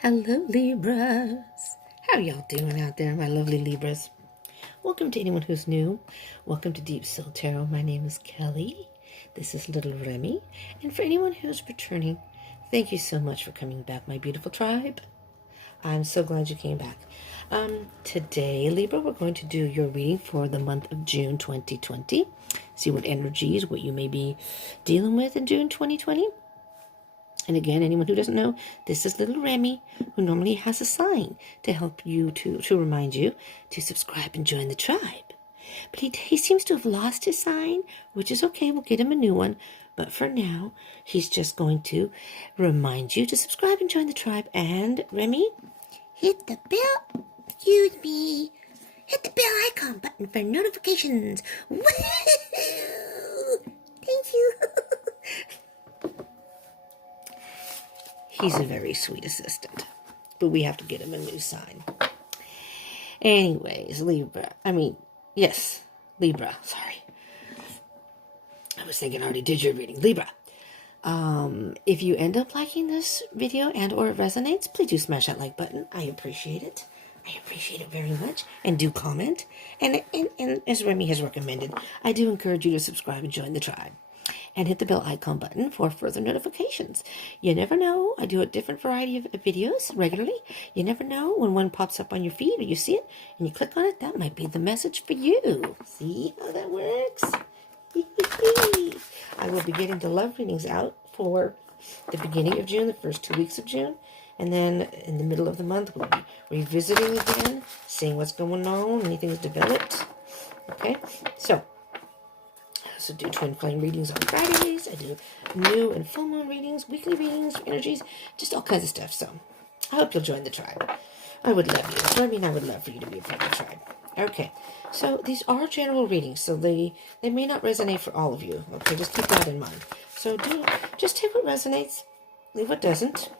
Hello, Libras. How y'all doing out there, my lovely Libras? Welcome to anyone who's new. Welcome to Deep Soul Tarot. My name is Kelly. This is Little Remy. And for anyone who's returning, thank you so much for coming back, my beautiful tribe. I'm so glad you came back. Today, Libra, we're going to do your reading for the month of June 2020. See what energies, what you may be dealing with in June 2020. And again, anyone who doesn't know, this is Little Remy, who normally has a sign to help you, to remind you to subscribe and join the tribe. But he seems to have lost his sign, which is okay. We'll get him a new one. But for now, he's just going to remind you to subscribe and join the tribe. And, Remy, hit the bell. Excuse me. Hit the bell icon button for notifications. Woo! Thank you. He's a very sweet assistant, but we have to get him a new sign. Anyways, Libra. Libra. Sorry. I was thinking I already did your reading. Libra. If you end up liking this video and or it resonates, please do smash that like button. I appreciate it. I appreciate it very much. And do comment. And as Remy has recommended, I do encourage you to subscribe and join the tribe. And hit the bell icon button for further notifications. You never know. I do a different variety of videos regularly. You never know when one pops up on your feed or you see it and you click on it. That might be the message for you. See how that works? I will be getting the love readings out for the beginning of June, the first 2 weeks of June. And then in the middle of the month, we'll be revisiting again, seeing what's going on, anything's developed. Okay? So do twin flame readings on Fridays. I do new and full moon readings, weekly readings, energies, just all kinds of stuff. So I hope you'll join the tribe. I would love you. I would love for you to be a part of the tribe. Okay, so these are general readings, so they may not resonate for all of you. Okay, just keep that in mind. So just take what resonates, leave what doesn't.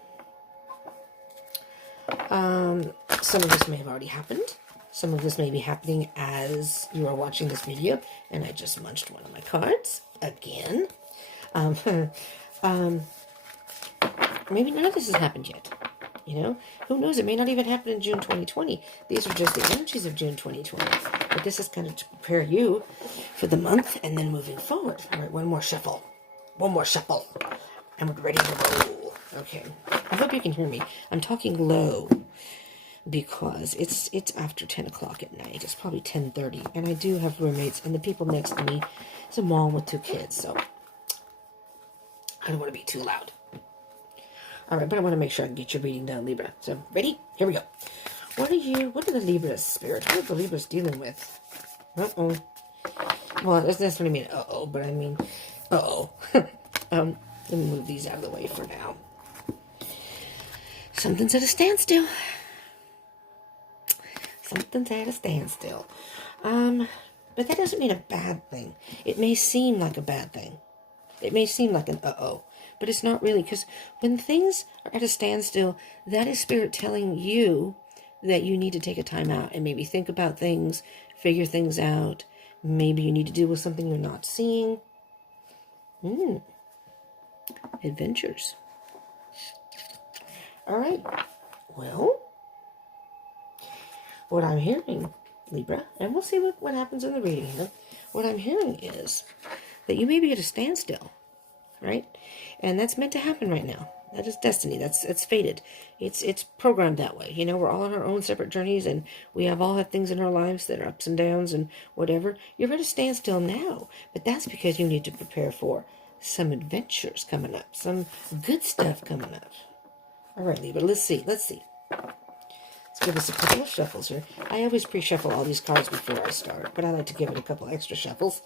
Some of this may have already happened. Some of this may be happening as you are watching this video, and I just munched one of my cards again. Maybe none of this has happened yet. You know, who knows? It may not even happen in June 2020. These are just the energies of June 2020. But this is kind of to prepare you for the month and then moving forward. All right, one more shuffle. And we're ready to roll. Okay. I hope you can hear me. I'm talking low, because it's after 10 o'clock at night. It's probably 10:30, and I do have roommates, and the people next to me is a mom with 2 kids, so I don't want to be too loud. All right, but I want to make sure I can get your reading done, Libra. So, ready? Here we go. What are the Libras, Spirit? What are the Libras dealing with? Uh-oh. Well, it doesn't necessarily mean uh-oh, but I mean uh-oh. Let me move these out of the way for now. Something's at a standstill. Something's at a standstill. But that doesn't mean a bad thing. It may seem like a bad thing. It may seem like an uh-oh, but it's not really, because when things are at a standstill, that is Spirit telling you that you need to take a time out and maybe think about things, figure things out. Maybe you need to deal with something you're not seeing. Adventures. All right. Well, what I'm hearing, Libra, and we'll see what happens in the reading here. What I'm hearing is that you may be at a standstill, right? And that's meant to happen right now. That is destiny. It's fated. It's programmed that way. You know, we're all on our own separate journeys, and we all have things in our lives that are ups and downs and whatever. You're at a standstill now, but that's because you need to prepare for some adventures coming up, some good stuff coming up. All right, Libra, let's see. Let's give us a couple of shuffles here. I always pre-shuffle all these cards before I start, but I like to give it a couple extra shuffles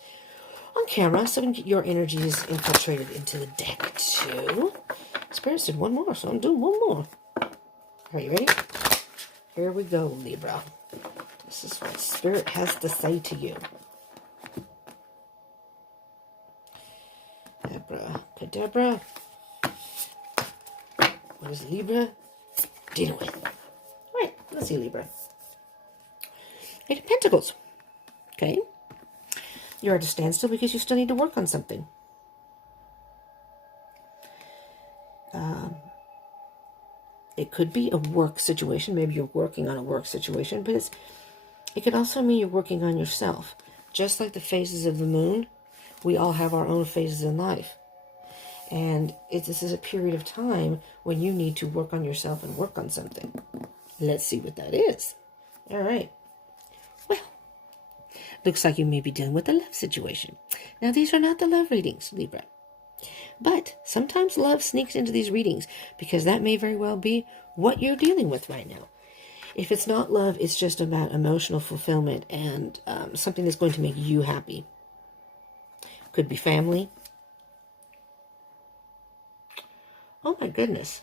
on camera so we can get your energies infiltrated into the deck too. Spirit said one more, so I'm doing one more. Are you ready? Here we go, Libra. This is what Spirit has to say to you. Abracadabra. What is Libra dealing with? All right, let's see, Libra. 8 of Pentacles. Okay. You're at a standstill because you still need to work on something. It It could be a work situation. Maybe you're working on a work situation, but it could also mean you're working on yourself. Just like the phases of the moon, we all have our own phases in life. And this is a period of time when you need to work on yourself and work on something. Let's see what that is. All right. Well, looks like you may be dealing with a love situation. Now, these are not the love readings, Libra. But sometimes love sneaks into these readings because that may very well be what you're dealing with right now. If it's not love, it's just about emotional fulfillment and something that's going to make you happy. Could be family. Oh my goodness.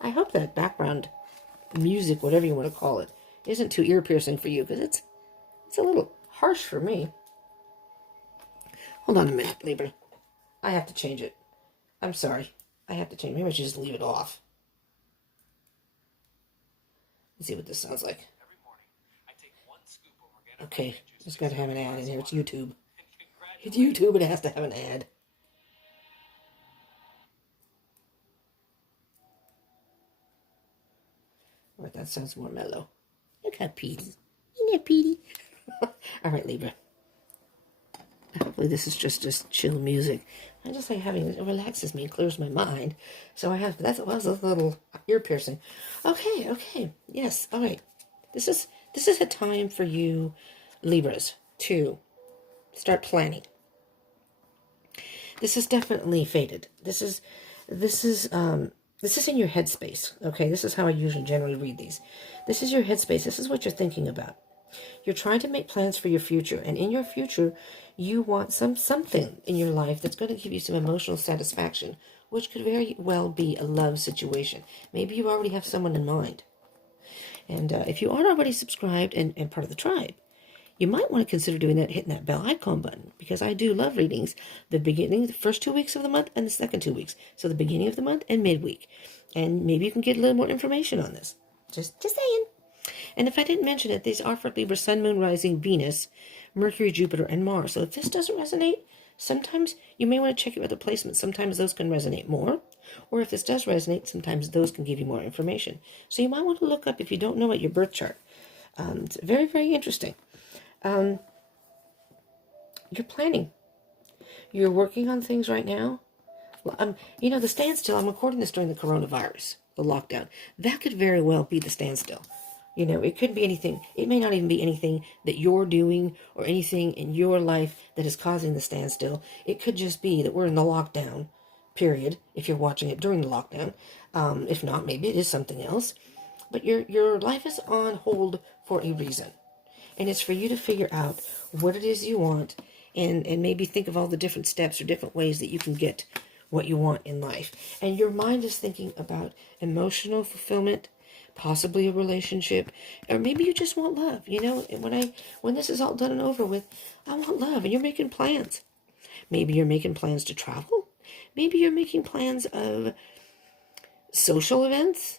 I hope that background music, whatever you want to call it, isn't too ear-piercing for you, because it's a little harsh for me. Hold on a minute, Libra. I have to change it. I'm sorry. I have to change it. Maybe I should just leave it off. Let's see what this sounds like. Okay, it's got to have an ad in here. It's YouTube. It's YouTube. It has to have an ad. All right, that sounds more mellow. Look how Petey. Isn't that Petey? All right, Libra. Hopefully this is just chill music. I just like having it relaxes me and clears my mind. So I have that was a little ear piercing. Okay. Yes, all right. This is a time for you, Libras, to start planning. This is definitely fated. This is in your headspace. Okay, this is how I usually generally read these. This is your headspace. This is what you're thinking about. You're trying to make plans for your future, and in your future, you want something in your life that's going to give you some emotional satisfaction, which could very well be a love situation. Maybe you already have someone in mind. And if you aren't already subscribed and part of the tribe, you might want to consider doing that, hitting that bell icon button, because I do love readings the first 2 weeks of the month and the second 2 weeks. So the beginning of the month and midweek. And maybe you can get a little more information on this. Just saying. And if I didn't mention it, these are for Libra, Sun, Moon, Rising, Venus, Mercury, Jupiter, and Mars. So if this doesn't resonate, sometimes you may want to check your other placements. Sometimes those can resonate more. Or if this does resonate, sometimes those can give you more information. So you might want to look up, if you don't know, at your birth chart. It's very, very interesting. You're planning. You're working on things right now. Well, the standstill, I'm recording this during the coronavirus, the lockdown. That could very well be the standstill. It could be anything. It may not even be anything that you're doing or anything in your life that is causing the standstill. It could just be that we're in the lockdown period, if you're watching it during the lockdown. If not, maybe it is something else. But your life is on hold for a reason. And it's for you to figure out what it is you want and maybe think of all the different steps or different ways that you can get what you want in life. And your mind is thinking about emotional fulfillment, possibly a relationship, or maybe you just want love. When this is all done and over with, I want love, and you're making plans. Maybe you're making plans to travel. Maybe you're making plans of social events.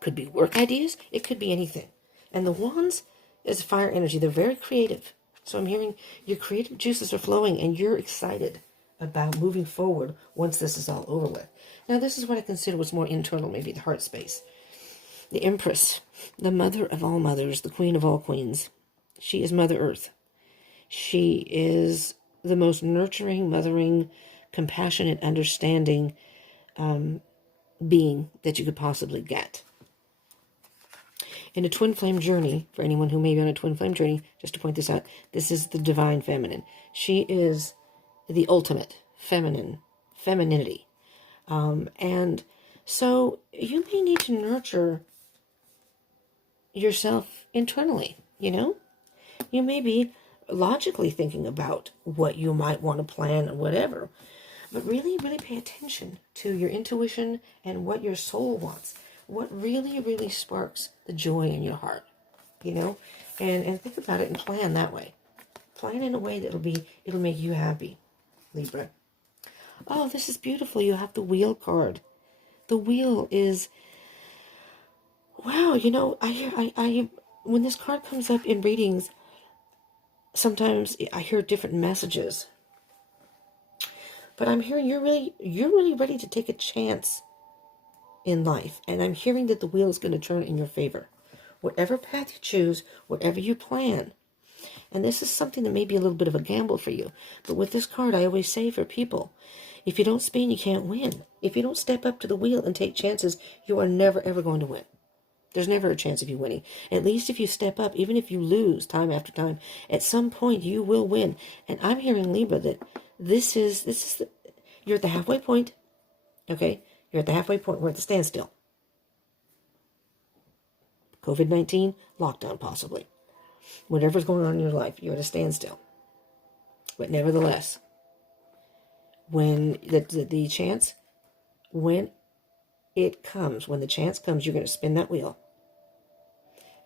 Could be work ideas. It could be anything. And the wands is fire energy. They're very creative. So I'm hearing your creative juices are flowing and you're excited about moving forward once this is all over with. Now, this is what I consider was more internal, maybe the heart space. The Empress, the mother of all mothers, the queen of all queens. She is Mother Earth. She is the most nurturing, mothering, compassionate, understanding being that you could possibly get. In a twin flame journey, for anyone who may be on a twin flame journey, just to point this out, this is the divine feminine. She is the ultimate femininity. And so you may need to nurture yourself internally, You may be logically thinking about what you might want to plan or whatever, but really, really pay attention to your intuition and what your soul wants. What really, really sparks the joy in your heart, and think about it and plan that way. Plan in a way that'll make you happy, Libra. Oh, this is beautiful. You have the Wheel card. The Wheel is, wow, I when this card comes up in readings, sometimes I hear different messages. But I'm hearing you're really ready to take a chance in life. And I'm hearing that the wheel is going to turn in your favor. Whatever path you choose, whatever you plan. And this is something that may be a little bit of a gamble for you. But with this card, I always say for people, if you don't spin, you can't win. If you don't step up to the wheel and take chances, you are never, ever going to win. There's never a chance of you winning. At least if you step up, even if you lose time after time, at some point you will win. And I'm hearing, Libra, that you're at the halfway point. Okay? You're at the halfway point. We're at the standstill. COVID-19, lockdown possibly. Whatever's going on in your life, you're at a standstill. But nevertheless, when the chance, when it comes, when the chance comes, you're going to spin that wheel.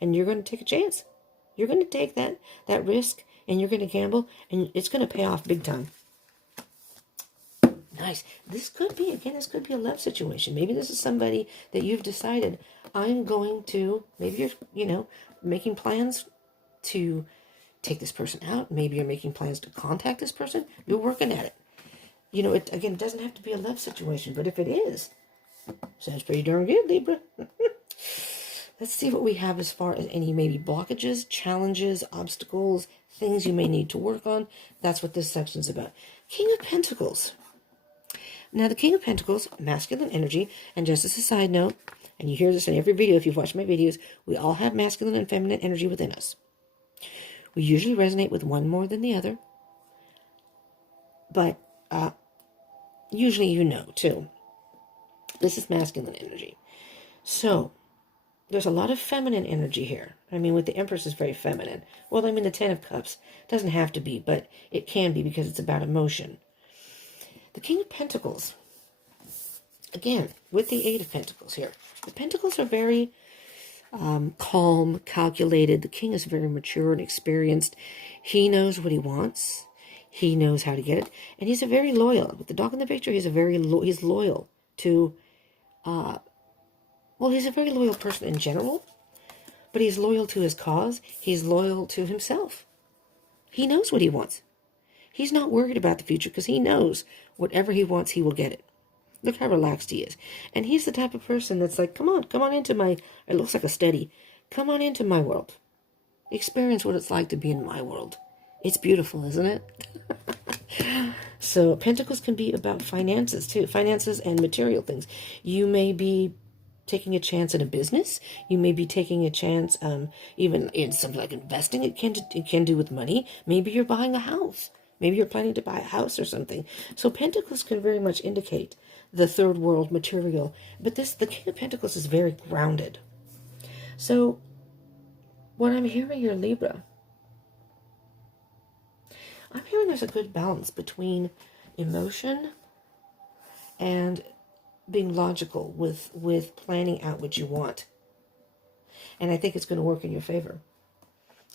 And you're going to take a chance. You're going to take that risk, and you're going to gamble, and it's going to pay off big time. Nice. This could be a love situation. Maybe this is somebody that you've decided, I'm going to, maybe you're, making plans to take this person out. Maybe you're making plans to contact this person. You're working at it. It doesn't have to be a love situation, but if it is, sounds pretty darn good, Libra. Let's see what we have as far as any maybe blockages, challenges, obstacles, things you may need to work on. That's what this section is about. King of Pentacles. Now, the King of Pentacles, masculine energy, and just as a side note, and you hear this in every video if you've watched my videos, we all have masculine and feminine energy within us. We usually resonate with one more than the other, but usually too. This is masculine energy. So, there's a lot of feminine energy here. I mean, with the Empress is very feminine. Well, I mean, the Ten of Cups doesn't have to be, but it can be because it's about emotion. The King of Pentacles, again, with the Eight of Pentacles here. The Pentacles are very calm, calculated. The King is very mature and experienced. He knows what he wants. He knows how to get it. And he's a very loyal. With the dog in the picture, he's loyal to... he's a very loyal person in general, but he's loyal to his cause. He's loyal to himself. He knows what he wants. He's not worried about the future because he knows whatever he wants, he will get it. Look how relaxed he is. And he's the type of person that's like, come on into my, it looks like a steady, come on into my world. Experience what it's like to be in my world. It's beautiful, isn't it? So Pentacles can be about finances too. Finances and material things. You may be taking a chance in a business. You may be taking a chance even in something like investing. It can do with money. Maybe you're buying a house. Maybe you're planning to buy a house or something. So Pentacles can very much indicate the third world material. But the King of Pentacles is very grounded. So what I'm hearing here, Libra, I'm hearing there's a good balance between emotion and being logical with planning out what you want. And I think it's going to work in your favor.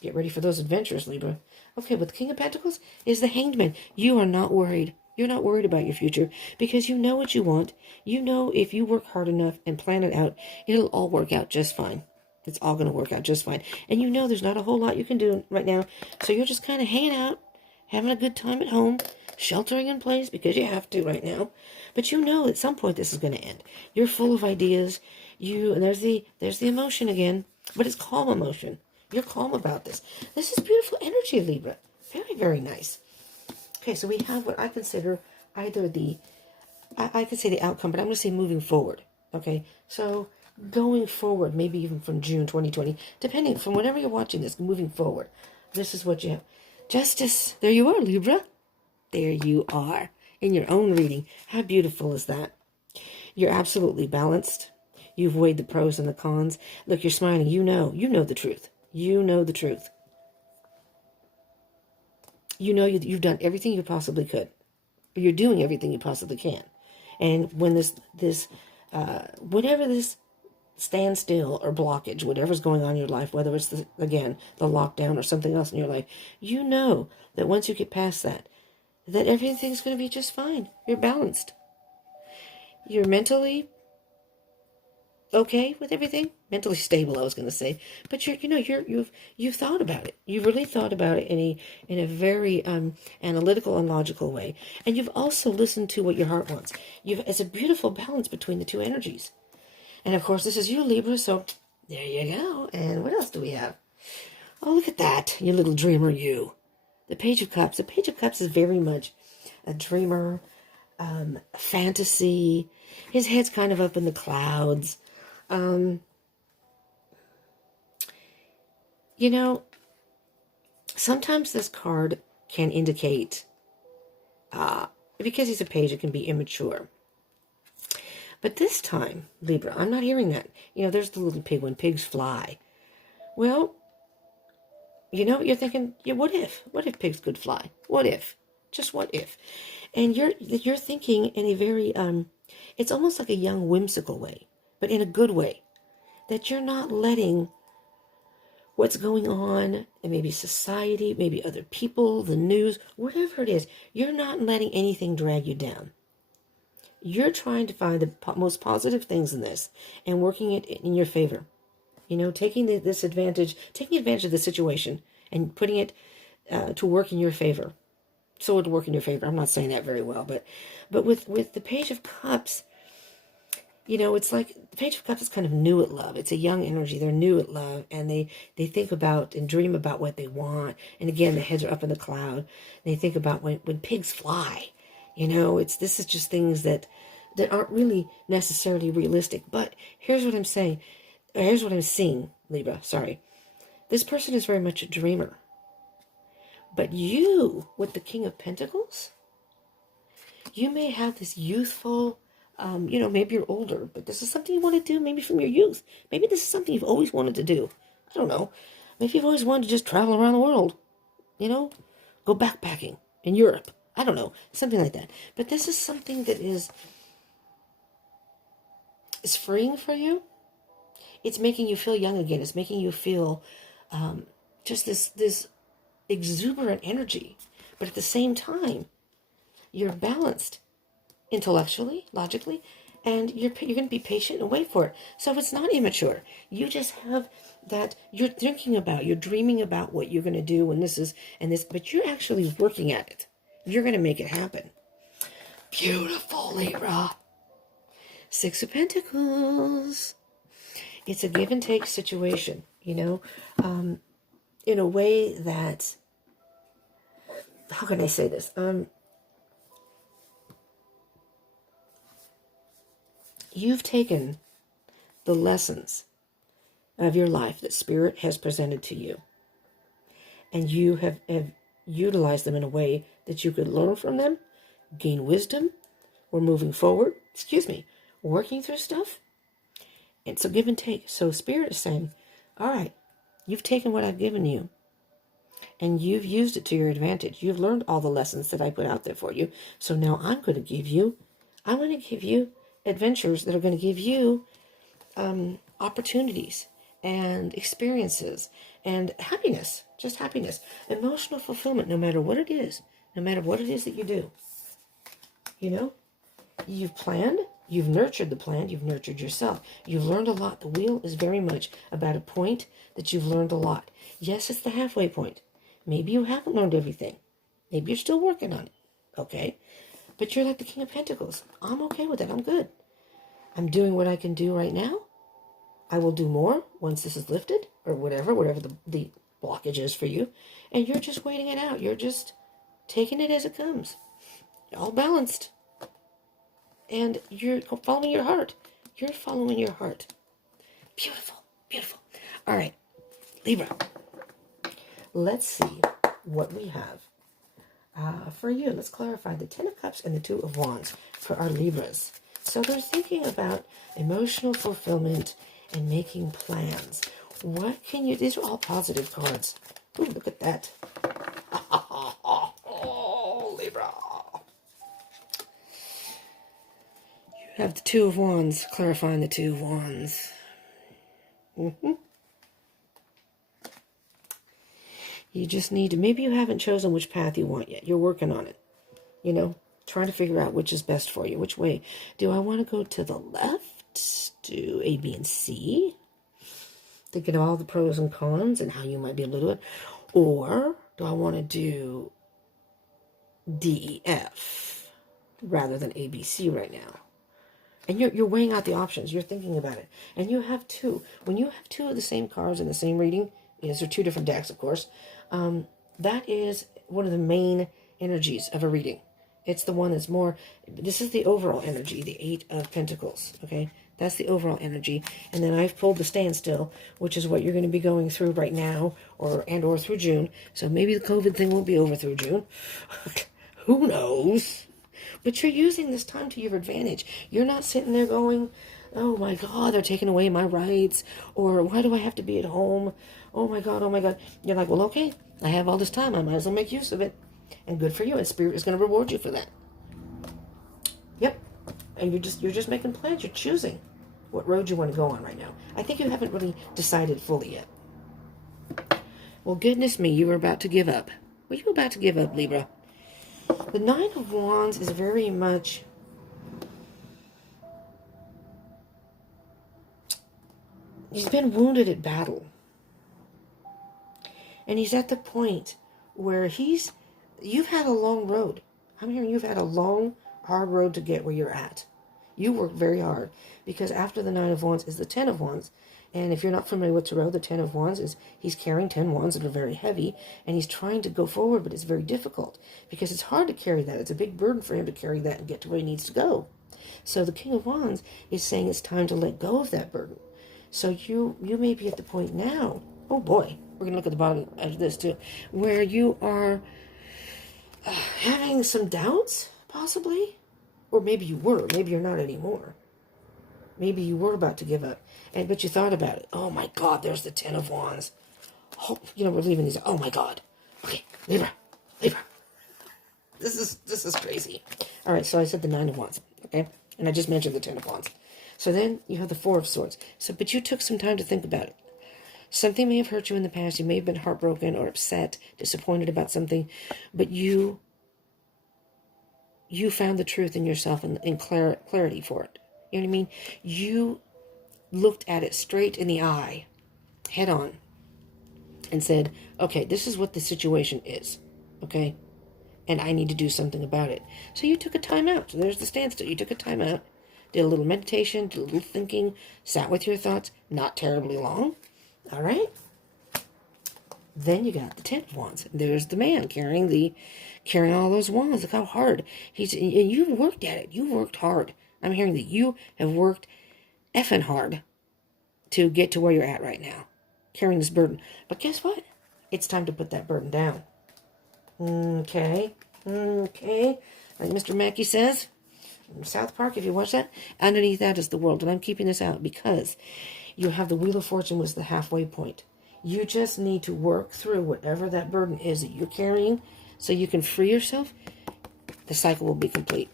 Get ready for those adventures, Libra. Okay, but the King of Pentacles is the Hanged Man. You are not worried. You're not worried about your future because you know what you want. You know if you work hard enough and plan it out, it'll all work out just fine. It's all going to work out just fine. And you know there's not a whole lot you can do right now. So you're just kind of hanging out, having a good time at home, sheltering in place because you have to right now. But you know at some point this is going to end. You're full of ideas. And there's the emotion again, but it's calm emotion. You're calm about this. This is beautiful energy, Libra. Very, very nice. Okay, so we have what I consider either I could say the outcome, but I'm going to say moving forward. Okay, so going forward, maybe even from June 2020, depending from whenever you're watching this, moving forward. This is what you have. Justice. There you are, Libra. There you are in your own reading. How beautiful is that? You're absolutely balanced. You've weighed the pros and the cons. Look, you're smiling. You know the truth. You know the truth. You know you've done everything you possibly could. You're doing everything you possibly can. And when whenever this standstill or blockage, whatever's going on in your life, whether it's, the lockdown or something else in your life, you know that once you get past that everything's going to be just fine. You're balanced. You're mentally okay with everything, mentally stable, I was going to say, but you've thought about it. You've really thought about it in a very analytical and logical way, and you've also listened to what your heart wants. It's a beautiful balance between the two energies. And of course, this is you, Libra, so there you go. And what else do we have? Oh, look at that, you little dreamer, you. The Page of Cups. The Page of Cups is very much a dreamer, fantasy. His head's kind of up in the clouds. You know, sometimes this card can indicate, because he's a page, it can be immature. But this time, Libra, I'm not hearing that. You know, there's the little pig when pigs fly. Well, you know, you're thinking, yeah, what if? What if pigs could fly? What if? Just what if? And you're thinking in a very, it's almost like a young whimsical way, but in a good way. That you're not letting what's going on, and maybe society, maybe other people, the news, whatever it is, you're not letting anything drag you down. You're trying to find the most positive things in this and working it in your favor. You know, taking this advantage, taking advantage of the situation and putting it to work in your favor. So it would work in your favor. I'm not saying that very well, but with the Page of Cups, you know, it's like the Page of Cups is kind of new at love. It's a young energy. They're new at love, and they think about and dream about what they want. And again, the heads are up in the cloud. They think about when pigs fly. You know, this is just things that aren't really necessarily realistic. But here's what I'm saying. Here's what I'm seeing, Libra. Sorry. This person is very much a dreamer. But you, with the King of Pentacles, you may have this youthful, you know, maybe you're older, but this is something you want to do maybe from your youth. Maybe this is something you've always wanted to do. I don't know. Maybe you've always wanted to just travel around the world. You know, go backpacking in Europe. I don't know. Something like that. But this is something that is freeing for you. It's making you feel young again. It's making you feel just this exuberant energy. But at the same time, you're balanced intellectually, logically, and you're going to be patient and wait for it. So it's not immature. You just have that, you're thinking about, you're dreaming about what you're going to do when this is, and this, but you're actually working at it. You're going to make it happen. Beautiful, Libra. Six of Pentacles. It's a give and take situation, you know, in a way that, how can I say this? You've taken the lessons of your life that Spirit has presented to you, and you have utilized them in a way that you could learn from them, gain wisdom, or moving forward, working through stuff. It's a give and take. So Spirit is saying, all right, you've taken what I've given you, and you've used it to your advantage. You've learned all the lessons that I put out there for you. So now I'm going to give you adventures that are going to give you opportunities and experiences and happiness, just happiness, emotional fulfillment, no matter what it is that you do. You know, you've planned, you've nurtured the plan, you've nurtured yourself. You've learned a lot. The wheel is very much about a point that you've learned a lot. Yes, it's the halfway point. Maybe you haven't learned everything. Maybe you're still working on it. Okay? But you're like the King of Pentacles. I'm okay with that. I'm good. I'm doing what I can do right now. I will do more once this is lifted, or whatever the blockage is for you. And you're just waiting it out. You're just taking it as it comes. All balanced. And you're following your heart. You're following your heart. Beautiful. Beautiful. All right. Libra. Let's see what we have for you. Let's clarify the Ten of Cups and the Two of Wands for our Libras. So they're thinking about emotional fulfillment and making plans. What can you... These are all positive cards. Ooh, look at that. Oh, Libra. You have the Two of Wands, clarifying the Two of Wands. You just need to... Maybe you haven't chosen which path you want yet. You're working on it. You know, trying to figure out which is best for you. Which way? Do I want to go to the left? Do A, B, and C? Thinking of all the pros and cons and how you might be able to do it. Or do I want to do D, E, F rather than A, B, C right now? And you're weighing out the options. You're thinking about it. And you have two. When you have two of the same cards in the same reading, yes, they're two different decks, of course, that is one of the main energies of a reading. It's the one that's more, this is the overall energy, the Eight of Pentacles, okay? That's the overall energy. And then I've pulled the standstill, which is what you're going to be going through right now or through June. So maybe the COVID thing won't be over through June. Who knows? But you're using this time to your advantage. You're not sitting there going, oh my God, they're taking away my rights. Or why do I have to be at home? Oh my God, oh my God. You're like, well, okay, I have all this time. I might as well make use of it. And good for you. And Spirit is going to reward you for that. Yep. And you're just making plans. You're choosing what road you want to go on right now. I think you haven't really decided fully yet. Well, goodness me, you were about to give up. Were you about to give up, Libra? The Nine of Wands is very much... he's been wounded at battle. And he's at the point where you've had a long road. I'm hearing you've had a long, hard road to get where you're at. You worked very hard, because after the Nine of Wands is the Ten of Wands. And if you're not familiar with tarot, the Ten of Wands is he's carrying 10 wands that are very heavy, and he's trying to go forward, but it's very difficult because it's hard to carry that. It's a big burden for him to carry that and get to where he needs to go. So the King of Wands is saying it's time to let go of that burden. So you may be at the point now, oh boy, we're going to look at the bottom of this too, where you are having some doubts, possibly. Or maybe you were. Maybe you're not anymore. Maybe you were about to give up. But you thought about it. Oh my God, there's the Ten of Wands. Oh, we're leaving these. Oh my God. Okay, Libra. This is crazy. All right, so I said the Nine of Wands. Okay, and I just mentioned the Ten of Wands. So then you have the Four of Swords. But you took some time to think about it. Something may have hurt you in the past. You may have been heartbroken or upset, disappointed about something, but you found the truth in yourself and clarity for it. You know what I mean? You looked at it straight in the eye, head on, and said, okay, this is what the situation is, okay? And I need to do something about it. So you took a time out. So there's the standstill. You took a time out, did a little meditation, did a little thinking, sat with your thoughts, not terribly long, all right? Then you got the Ten of Wands. There's the man carrying all those wands. Look how hard and you've worked at it. You worked hard. I'm hearing that you have worked effing hard to get to where you're at right now, carrying this burden. But guess what? It's time to put that burden down. Okay. Like Mr. Mackey says, in South Park, if you watch that, underneath that is the world. And I'm keeping this out because you have the Wheel of Fortune was the halfway point. You just need to work through whatever that burden is that you're carrying so you can free yourself. The cycle will be complete.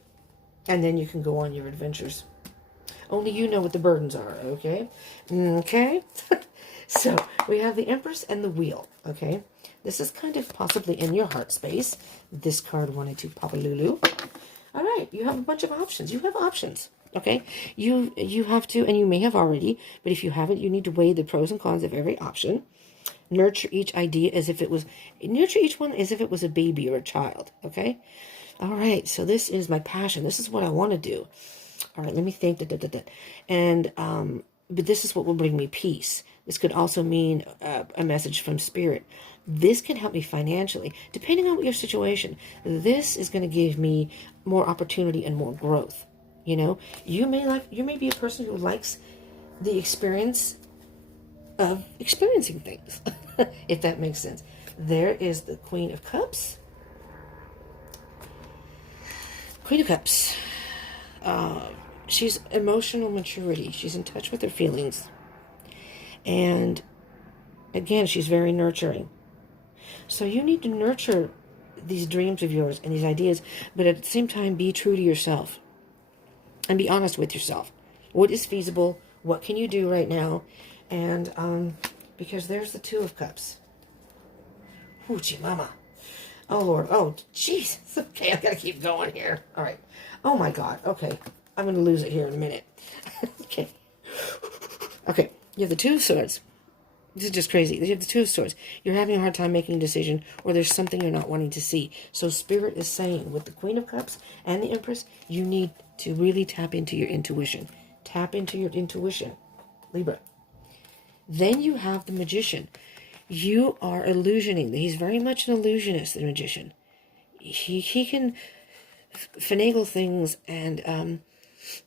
And then you can go on your adventures. Only you know what the burdens are, okay? Okay? So, we have the Empress and the Wheel, okay? This is kind of possibly in your heart space. This card wanted to pop a lulu. All right, you have a bunch of options. You have options, okay? You have to, and you may have already, but if you haven't, you need to weigh the pros and cons of every option. Nurture each idea as if it was, nurture each one as if it was a baby or a child, okay? All right, so this is my passion. This is what I want to do. All right, let me think. And, but this is what will bring me peace. This could also mean a message from Spirit. This can help me financially, depending on what your situation. This is going to give me more opportunity and more growth. You know, you may be a person who likes the experience of experiencing things, if that makes sense. There is the Queen of Cups. Queen of Cups. She's emotional maturity. She's in touch with her feelings. And again, she's very nurturing. So you need to nurture these dreams of yours and these ideas, but at the same time, be true to yourself. And be honest with yourself. What is feasible? What can you do right now? And because there's the Two of Cups. Hoochie mama. Oh, Lord. Oh, Jesus. Okay, I've got to keep going here. All right. Oh, my God. Okay. I'm going to lose it here in a minute. Okay. Okay. You have the Two of Swords. This is just crazy. You have the Two of Swords. You're having a hard time making a decision, or there's something you're not wanting to see. So Spirit is saying, with the Queen of Cups and the Empress, you need to really tap into your intuition. Tap into your intuition, Libra. Then you have the Magician. You are illusioning. He's very much an illusionist, the Magician. He can finagle things, and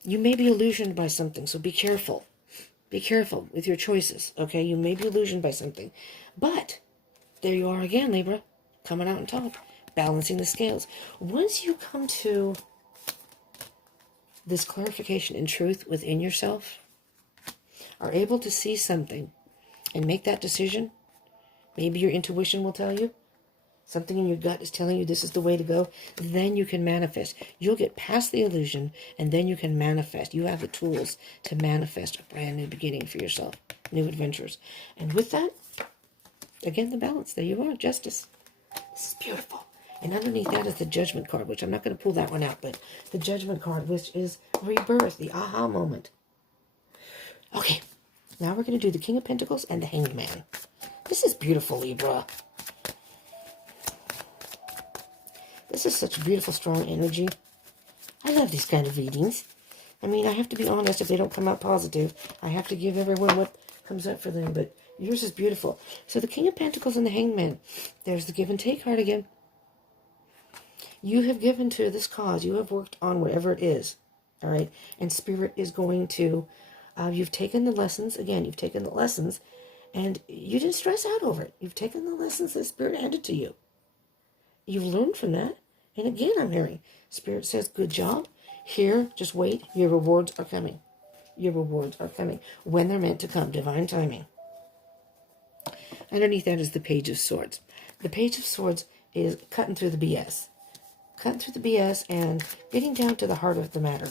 you may be illusioned by something, so be careful. Be careful with your choices, okay? You may be illusioned by something. But there you are again, Libra, coming out on top, balancing the scales. Once you come to this clarification and truth within yourself, are able to see something and make that decision, maybe your intuition will tell you, something in your gut is telling you this is the way to go, then you can manifest. You'll get past the illusion, and then you can manifest. You have the tools to manifest a brand new beginning for yourself, new adventures. And with that, again, the balance. There you are, Justice. This is beautiful. And underneath that is the Judgment card, which I'm not going to pull that one out, but the Judgment card, which is rebirth, the aha moment. Okay, now we're going to do the King of Pentacles and the Hanged Man. This is beautiful, Libra. This is such beautiful, strong energy. I love these kind of readings. I mean, I have to be honest, if they don't come out positive, I have to give everyone what comes up for them, but yours is beautiful. So the King of Pentacles and the Hanged Man. There's the Give and Take card again. You have given to this cause. You have worked on whatever it is, all right? And Spirit is going to, you've taken the lessons, again, you've taken the lessons, and you didn't stress out over it. You've taken the lessons that Spirit handed to you. You've learned from that. And again, I'm hearing Spirit says, good job. Here, just wait. Your rewards are coming. Your rewards are coming when they're meant to come. Divine timing. Underneath that is the Page of Swords. The Page of Swords is cutting through the BS. Cutting through the BS and getting down to the heart of the matter.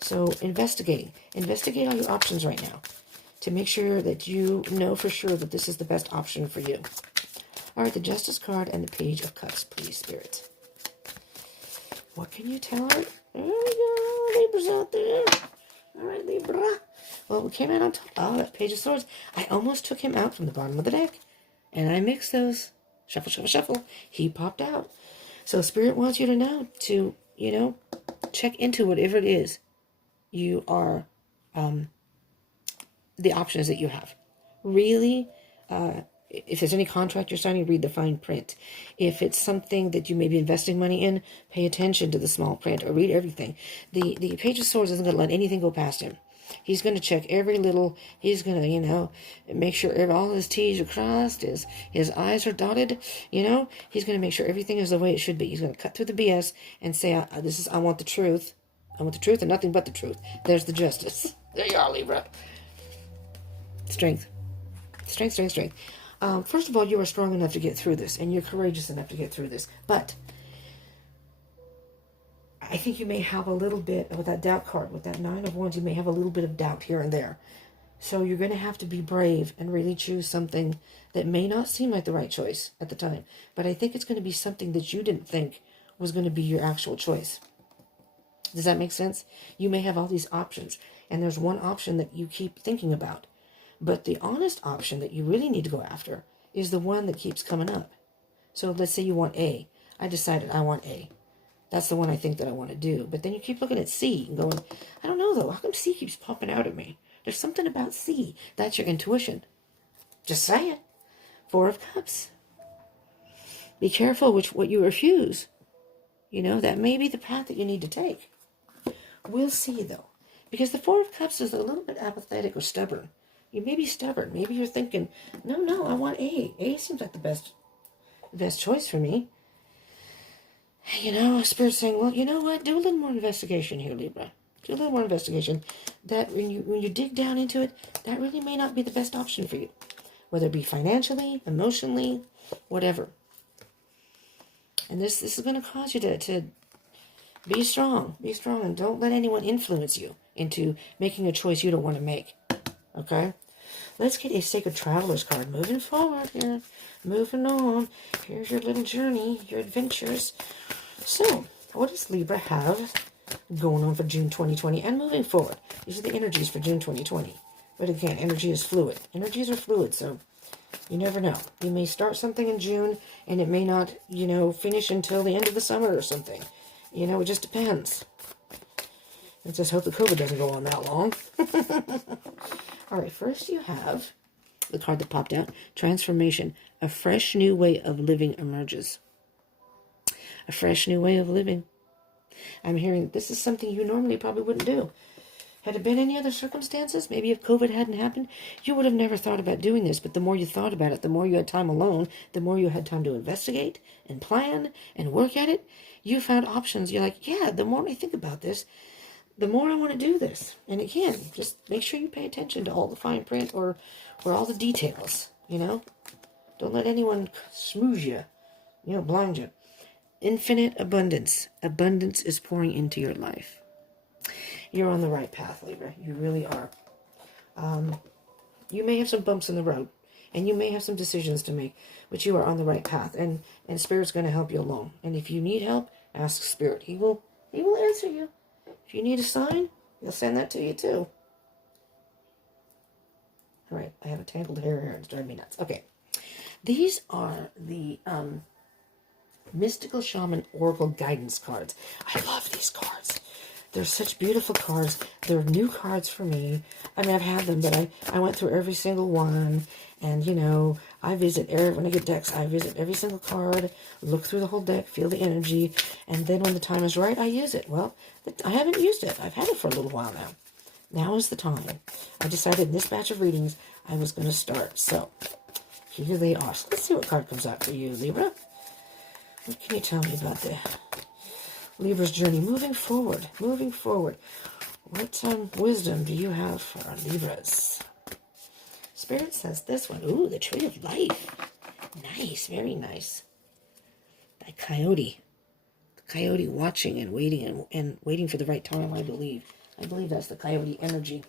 So investigating. Investigate all your options right now to make sure that you know for sure that this is the best option for you. All right, the Justice card and the Page of Cups, please, Spirit. What can you tell her? There we go, Libra's out there. All right, Libra. Well, we came out on top. Oh, that Page of Swords. I almost took him out from the bottom of the deck. And I mixed those. Shuffle, shuffle, shuffle. He popped out. So Spirit wants you to know to, check into whatever it is you are, the options that you have. Really, if there's any contract you're signing, read the fine print. If it's something that you may be investing money in, pay attention to the small print or read everything. The Page of Swords isn't going to let anything go past him. He's going to check every little, he's going to, make sure all his T's are crossed, his I's are dotted, he's going to make sure everything is the way it should be. He's going to cut through the BS and say, I want the truth. I want the truth and nothing but the truth. There's the Justice. There you are, Libra. Strength. Strength, strength, strength. First of all, you are strong enough to get through this, and you're courageous enough to get through this. But I think you may have a little bit, with that doubt card, with that Nine of Wands, you may have a little bit of doubt here and there. So you're going to have to be brave and really choose something that may not seem like the right choice at the time. But I think it's going to be something that you didn't think was going to be your actual choice. Does that make sense? You may have all these options, and there's one option that you keep thinking about. But the honest option that you really need to go after is the one that keeps coming up. So let's say you want A. I decided I want A. That's the one I think that I want to do. But then you keep looking at C and going, I don't know though. How come C keeps popping out at me? There's something about C. That's your intuition. Just say it. Four of Cups. Be careful what you refuse. That may be the path that you need to take. We'll see though. Because the Four of Cups is a little bit apathetic or stubborn. You may be stubborn. Maybe you're thinking, no, I want A. A seems like the best choice for me. Spirit's saying, well, you know what? Do a little more investigation here, Libra. Do a little more investigation. That when you dig down into it, that really may not be the best option for you. Whether it be financially, emotionally, whatever. And this is going to cause you to be strong. Be strong and don't let anyone influence you into making a choice you don't want to make. Okay? Let's get a Sacred Traveler's card. Moving forward here. Moving on. Here's your little journey, your adventures. So, what does Libra have going on for June 2020 and moving forward? These are the energies for June 2020. But again, energy is fluid. Energies are fluid, so You never know. You may start something in June and it may not, finish until the end of the summer or something. It just depends. Let's just hope the COVID doesn't go on that long. All right, first you have the card that popped out, Transformation. A fresh new way of living emerges. A fresh new way of living. I'm hearing this is something you normally probably wouldn't do. Had it been any other circumstances, maybe if COVID hadn't happened, you would have never thought about doing this. But the more you thought about it, the more you had time alone, the more you had time to investigate and plan and work at it, you found options. You're like, yeah, the more I think about this, the more I want to do this. And again, just make sure you pay attention to all the fine print or all the details, Don't let anyone smooze you, blind you. Infinite abundance. Abundance is pouring into your life. You're on the right path, Libra. You really are. You may have some bumps in the road, and you may have some decisions to make, but you are on the right path, and Spirit's going to help you along. And if you need help, ask Spirit. He will answer you. If you need a sign, he'll send that to you too. All right, I have a tangled hair here. It's driving me nuts. Okay, these are the Mystical Shaman Oracle Guidance cards. I love these cards. They're such beautiful cards. They're new cards for me. I mean, I've had them, but I went through every single one. And, I visit when I get decks, I visit every single card, look through the whole deck, feel the energy. And then when the time is right, I use it. Well, I haven't used it. I've had it for a little while now. Now is the time. I decided in this batch of readings, I was going to start. So, here they are. So let's see what card comes out for you, Libra. What can you tell me about the Libra's journey? Moving forward. What wisdom do you have for our Libras? Spirit says this one. Ooh, the Tree of Life. Nice, very nice. That coyote. The coyote watching and waiting and waiting for the right time, I believe. I believe that's the coyote energy.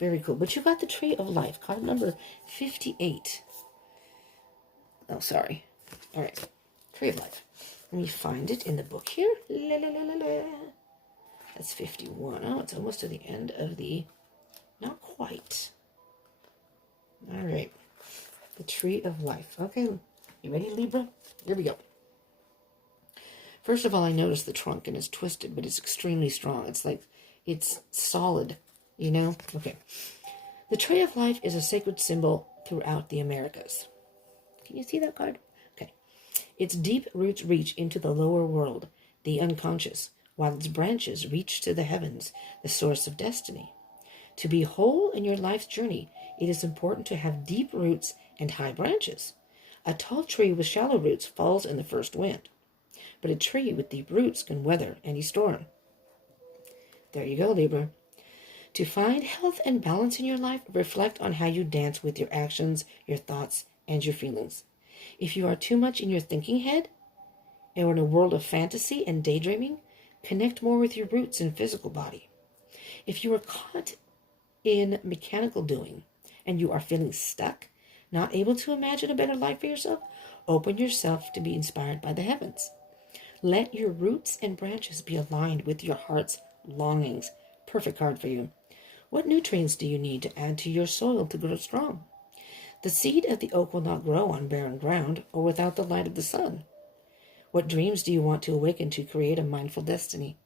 Very cool. But you got the Tree of Life. Card number 58. Oh, sorry. All right. Tree of Life. Let me find it in the book here. La, la, la, la, la. That's 51. Oh, it's almost to the end of the... Not quite. All right. The Tree of Life. Okay. You ready, Libra? Here we go. First of all, I noticed the trunk, and it's twisted, but it's extremely strong. It's like, it's solid, Okay. The Tree of Life is a sacred symbol throughout the Americas. Can you see that card? Okay. Its deep roots reach into the lower world, the unconscious, while its branches reach to the heavens, the source of destiny. To be whole in your life's journey, it is important to have deep roots and high branches. A tall tree with shallow roots falls in the first wind, but a tree with deep roots can weather any storm. There you go, Libra. To find health and balance in your life, reflect on how you dance with your actions, your thoughts, and your feelings. If you are too much in your thinking head, or in a world of fantasy and daydreaming, connect more with your roots and physical body. If you are caught in mechanical doing, and you are feeling stuck, not able to imagine a better life for yourself, open yourself to be inspired by the heavens. Let your roots and branches be aligned with your heart's longings. Perfect card for you. What nutrients do you need to add to your soil to grow strong? The seed of the oak will not grow on barren ground or without the light of the sun. What dreams do you want to awaken to create a mindful destiny?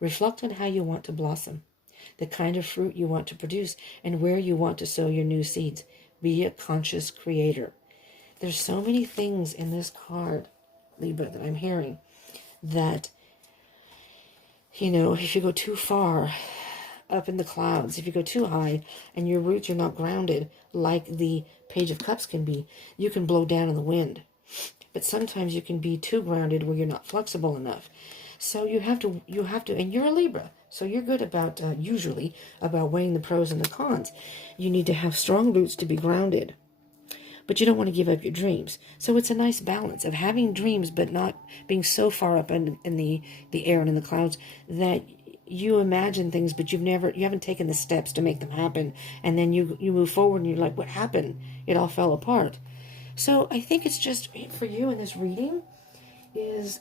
Reflect on how you want to blossom, the kind of fruit you want to produce, and where you want to sow your new seeds. Be a conscious creator. There's so many things in this card, Libra, that I'm hearing that, if you go too far up in the clouds, if you go too high and your roots are not grounded like the Page of Cups can be, you can blow down in the wind. But sometimes you can be too grounded where you're not flexible enough. So you have to, and you're a Libra, so you're good about, usually, about weighing the pros and the cons. You need to have strong roots to be grounded, but you don't want to give up your dreams. So it's a nice balance of having dreams, but not being so far up in the air and in the clouds that you imagine things, but you haven't taken the steps to make them happen. And then you move forward and you're like, what happened? It all fell apart. So I think it's just for you in this reading is,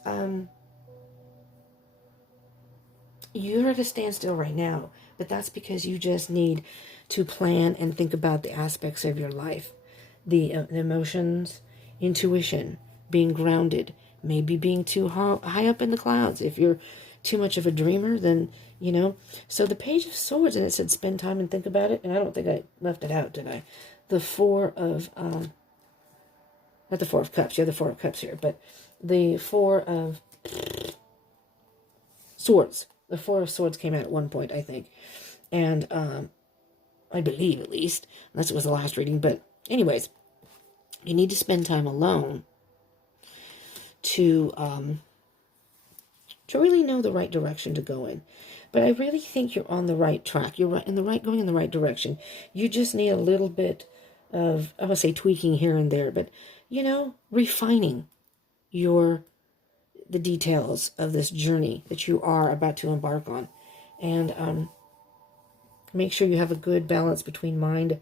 you're at a standstill right now, but that's because you just need to plan and think about the aspects of your life the emotions, intuition, being grounded, maybe being too high up in the clouds. If you're too much of a dreamer, then, So the Page of Swords, and it said spend time and think about it, and I don't think I left it out, did I? The Four of, not the Four of Cups, the Four of Cups here, but the Four of Swords. The Four of Swords came out at one point, I think. And, I believe at least, unless it was the last reading, but anyways, you need to spend time alone to really know the right direction to go in. But I really think you're on the right track. You're going in the right direction. You just need a little bit of, I would say, tweaking here and there, but, refining the details of this journey that you are about to embark on. And make sure you have a good balance between mind,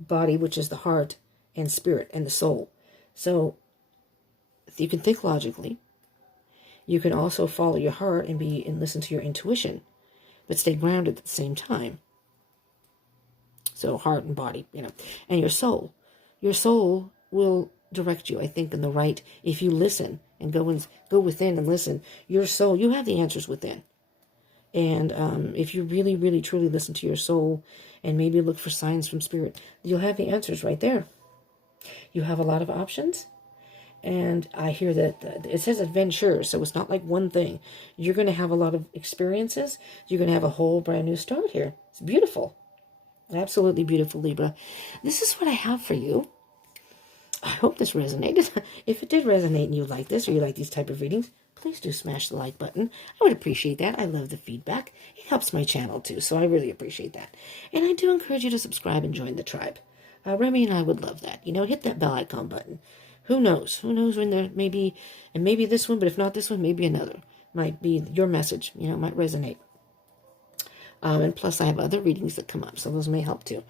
body, which is the heart, and spirit, and the soul. So you can think logically. You can also follow your heart and listen to your intuition, but stay grounded at the same time. So heart and body, and your soul. Your soul will direct you, I think, in the right, if you listen and go within and listen. Your soul, you have the answers within. And if you really, really, truly listen to your soul and maybe look for signs from spirit, you'll have the answers right there. You have a lot of options. And I hear that it says adventure, so it's not like one thing. You're going to have a lot of experiences. You're going to have a whole brand new start here. It's beautiful. Absolutely beautiful, Libra. This is what I have for you. I hope this resonated. If it did resonate and you like this or you like these type of readings, please do smash the like button. I would appreciate that. I love the feedback. It helps my channel too, so I really appreciate that. And I do encourage you to subscribe and join the tribe. Remy and I would love that. Hit that bell icon button. Who knows? Who knows when there may be, and maybe this one, but if not this one, maybe another. Might be your message, might resonate. And plus I have other readings that come up, so those may help too.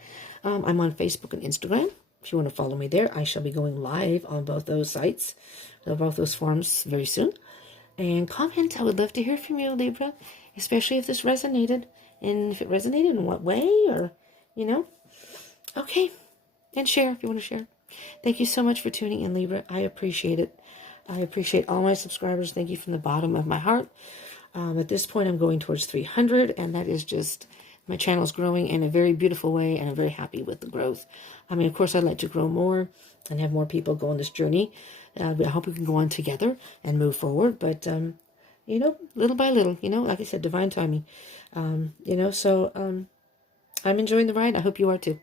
I'm on Facebook and Instagram. If you want to follow me there, I shall be going live on both those sites, both those forums very soon. And comment. I would love to hear from you, Libra, especially if this resonated. And if it resonated, in what way, or, Okay. And share if you want to share. Thank you so much for tuning in, Libra. I appreciate it. I appreciate all my subscribers. Thank you from the bottom of my heart. At this point, I'm going towards 300, and that is just, my channel is growing in a very beautiful way, and I'm very happy with the growth. Of course, I'd like to grow more and have more people go on this journey. I hope we can go on together and move forward, but, little by little, like I said, divine timing. So I'm enjoying the ride. I hope you are too.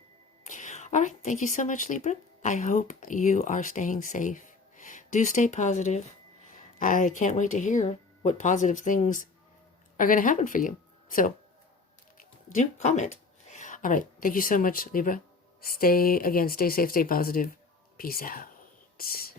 All right. Thank you so much, Libra. I hope you are staying safe. Do stay positive. I can't wait to hear what positive things are going to happen for you. So do comment. All right. Thank you so much, Libra. Stay safe, stay positive. Peace out.